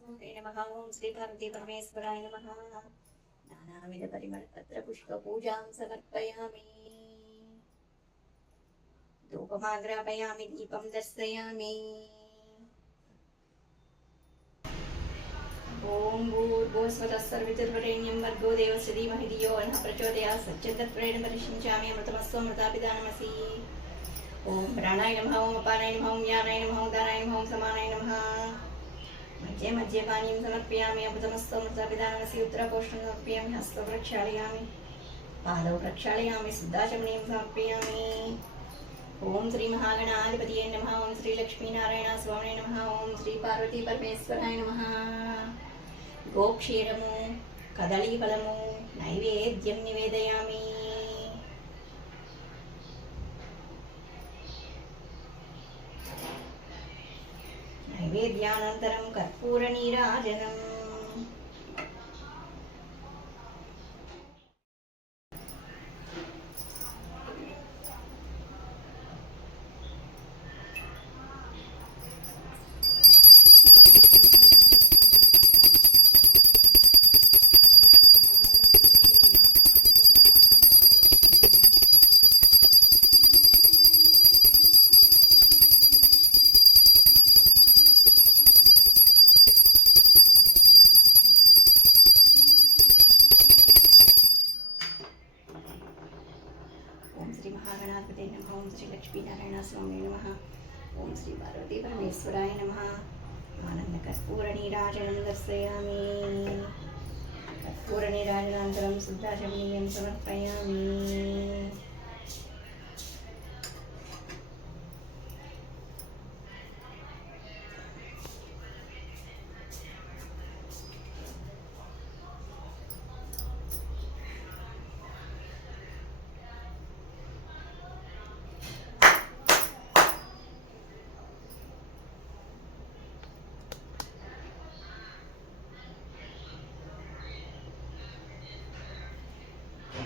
नमः। ओं श्री पार्वती परमेश्वराय नमः। नानाविध परिमलपत्र पुष्पपूजां समर्पयामि। धूपमाग्रापयामि, दीपं दर्शयामि। ओं भूर्भुवस्वतः सर्ववितुर्वरेण्यं भर्गो देवस्य धीमहि धियो नः प्रचोदयात् सच्चिदत्वेन परिशिञ्चामि अमृतमस्त्वमृतापिदानमसि। ओं प्राणाय नमः, ओं अपानाय नमः, ओं ज्ञानाय नमः, ओं दानाय नमः, ओं समानाय नमः। मध्ये मध्ये पानीं समर्पयामि अमृतमस्त्वमृतापिदानमसि। उत्तरकोष्ठं समर्पयामि, हस्तौ प्रक्षालयामि, पादौ प्रक्षालयामि, शुद्धाचमनीं समर्पयामि। ओं श्री महागणाधिपतये नमः। ओं श्री लक्ष्मीनारायण स्वामिने नमः। ओं श्री पार्वती परमेश्वराय नमः। गोक्षीरमु कदलीफलमु नैवेद्यं निवेदयामि। नैवेद्यानन्तरं कर्पूरनीराजनम्। ओं श्री महागणाधिपतये नमः। ओं श्री लक्ष्मीनारायण स्वामिने नमः। ओं श्री पार्वती परमेश्वराय नमः। आनन्दकर्पूरनीराजनं दर्शयामि। कर्पूरनीराजनानन्तरं शुद्धाचमनीयं समर्पयामि।